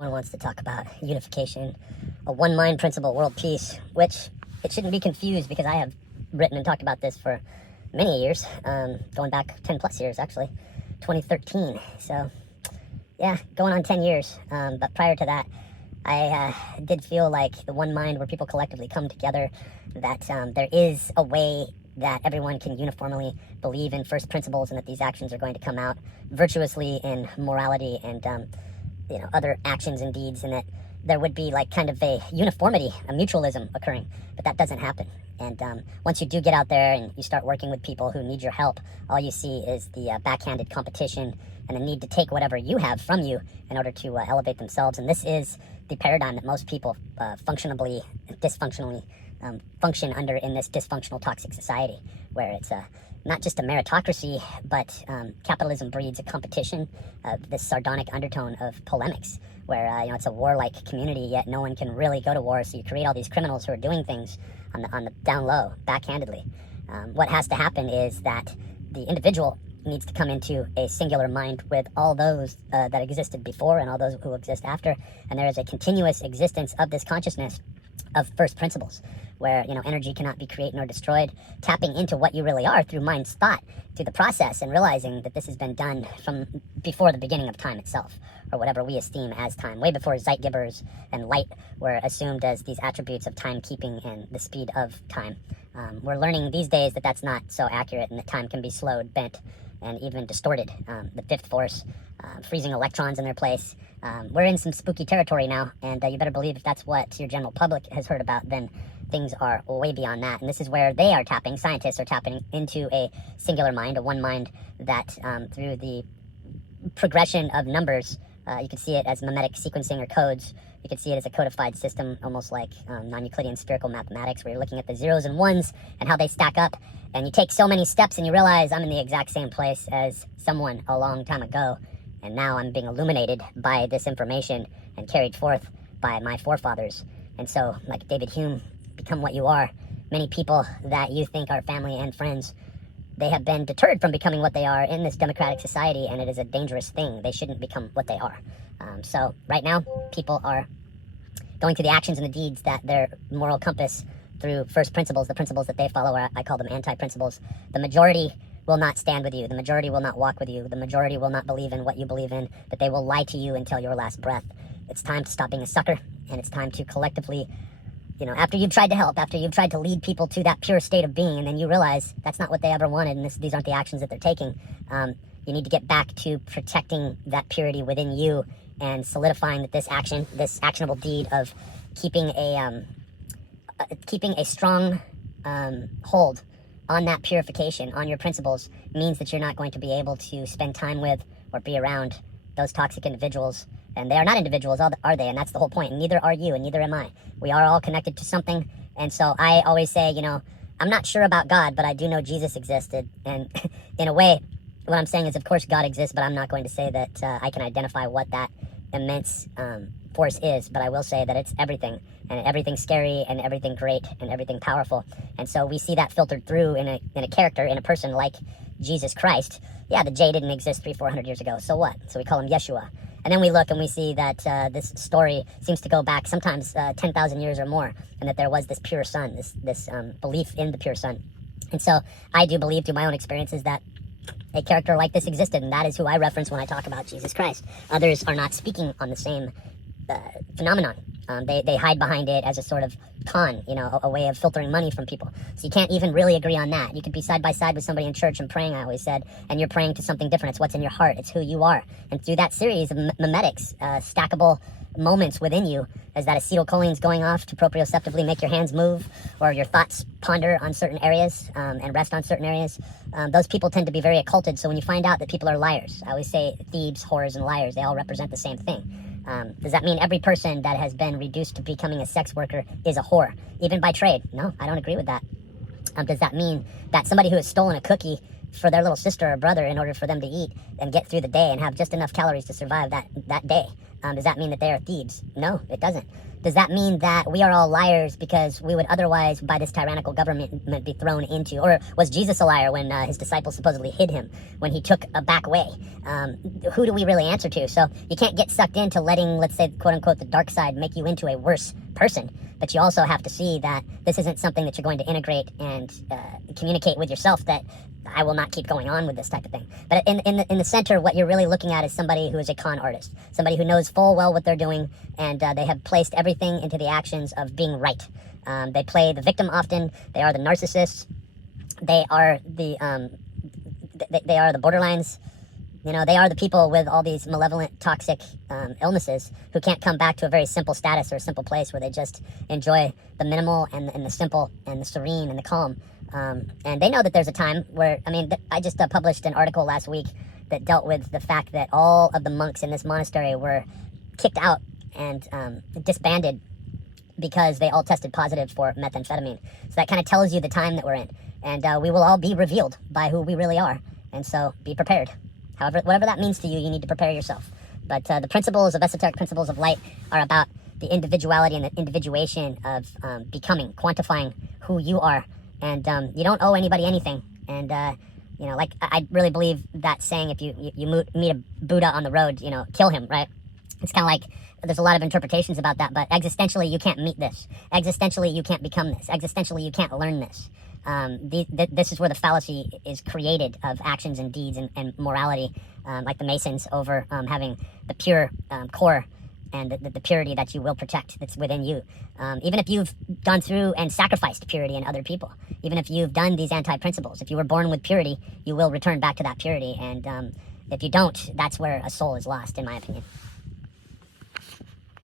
One wants to talk about unification, a one mind principle, world peace, which it shouldn't be confused because I have written and talked about this for many years, going back 10 plus years actually, 2013. So yeah, going on 10 years. But prior to that, I did feel like the one mind where people collectively come together, that there is a way that everyone can uniformly believe in first principles and that these actions are going to come out virtuously in morality and other actions and deeds, and that there would be like kind of a uniformity, a mutualism occurring, but that doesn't happen. And once you do get out there and you start working with people who need your help, all you see is the backhanded competition and the need to take whatever you have from you in order to elevate themselves. And this is the paradigm that most people dysfunctionally function under in this dysfunctional toxic society, where it's not just a meritocracy, but capitalism breeds a competition, this sardonic undertone of polemics, where it's a warlike community, yet no one can really go to war. So you create all these criminals who are doing things on the down low, backhandedly. What has to happen is that the individual needs to come into a singular mind with all those that existed before and all those who exist after, and there is a continuous existence of this consciousness of first principles, where energy cannot be created nor destroyed, tapping into what you really are through mind's thought, through the process, and realizing that this has been done from before the beginning of time itself, or whatever we esteem as time, way before Zeitgebers and light were assumed as these attributes of timekeeping and the speed of time. We're learning these days that that's not so accurate, and that time can be slowed, bent, and even distorted. The fifth force, freezing electrons in their place. We're in some spooky territory now, and you better believe if that's what your general public has heard about, then things are way beyond that. And this is where they are tapping, scientists are tapping into a singular mind, a one mind that through the progression of numbers, you can see it as mimetic sequencing or codes. You can see it as a codified system, almost like non-Euclidean spherical mathematics, where you're looking at the zeros and ones and how they stack up. And you take so many steps and you realize I'm in the exact same place as someone a long time ago. And now I'm being illuminated by this information and carried forth by my forefathers. And so, like David Hume, become what you are. Many people that you think are family and friends, they have been deterred from becoming what they are in this democratic society, and it is a dangerous thing. They shouldn't become what they are. So right now, people are going through the actions and the deeds that their moral compass through first principles, the principles that they follow, or I call them anti-principles. The majority will not stand with you. The majority will not walk with you. The majority will not believe in what you believe in, but they will lie to you until your last breath. It's time to stop being a sucker, and it's time to collectively, after you've tried to help, after you've tried to lead people to that pure state of being, and then you realize that's not what they ever wanted, and these aren't the actions that they're taking, you need to get back to protecting that purity within you and solidifying that this action, this actionable deed of keeping a strong hold on that purification, on your principles, means that you're not going to be able to spend time with or be around those toxic individuals. And they are not individuals, are they? And that's the whole point. And neither are you, and neither am I. We are all connected to something. And so I always say, I'm not sure about God, but I do know Jesus existed. And in a way, what I'm saying is, of course, God exists, but I'm not going to say that I can identify what that immense force is. But I will say that it's everything, and everything scary, and everything great, and everything powerful. And so we see that filtered through in a character, in a person like Jesus Christ. Yeah, the J didn't exist 300-400 years ago. So what? So we call him Yeshua. And then we look and we see that this story seems to go back sometimes 10,000 years or more, and that there was this pure sun, this belief in the pure sun. And so I do believe through my own experiences that a character like this existed, and that is who I reference when I talk about Jesus Christ. Others are not speaking on the same phenomenon. They hide behind it as a sort of con, a way of filtering money from people. So you can't even really agree on that. You could be side by side with somebody in church and praying, I always said, and you're praying to something different. It's what's in your heart. It's who you are. And through that series of mimetics, stackable moments within you, as that acetylcholine's going off to proprioceptively make your hands move, or your thoughts ponder on certain areas and rest on certain areas, those people tend to be very occulted. So when you find out that people are liars, I always say thieves, whores, and liars, they all represent the same thing. Does that mean every person that has been reduced to becoming a sex worker is a whore, even by trade? No, I don't agree with that. Does that mean that somebody who has stolen a cookie for their little sister or brother in order for them to eat and get through the day and have just enough calories to survive that day, Does that mean that they are thieves? No, it doesn't. Does that mean that we are all liars because we would otherwise, by this tyrannical government, be thrown into? Or was Jesus a liar when his disciples supposedly hid him, when he took a back way? Who do we really answer to? So you can't get sucked into letting, let's say, quote unquote, the dark side make you into a worse person. But you also have to see that this isn't something that you're going to integrate and communicate with yourself, that I will not keep going on with this type of thing. But in the center, what you're really looking at is somebody who is a con artist, somebody who knows full well what they're doing, and they have placed everything into the actions of being right. They play the victim often. They are the narcissists. They are the they are the borderlines. You know, they are the people with all these malevolent, toxic illnesses who can't come back to a very simple status or a simple place where they just enjoy the minimal and the simple and the serene and the calm. And they know that there's a time where, I mean, I just published an article last week that dealt with the fact that all of the monks in this monastery were kicked out and disbanded because they all tested positive for methamphetamine. So that kind of tells you the time that we're in. And we will all be revealed by who we really are. And so be prepared. However, whatever that means to you, you need to prepare yourself. But the principles of esoteric principles of light are about the individuality and the individuation of becoming, quantifying who you are. And you don't owe anybody anything. And, you know, like I really believe that saying, if you meet a Buddha on the road, you know, kill him, right? It's kind of like, there's a lot of interpretations about that, but existentially, you can't meet this. Existentially, you can't become this. Existentially, you can't learn this. This is where the fallacy is created of actions and deeds and morality, like the Masons over having the pure core and the purity that you will protect that's within you. Even if you've gone through and sacrificed purity in other people, even if you've done these anti-principles, if you were born with purity, you will return back to that purity. And if you don't, that's where a soul is lost, in my opinion.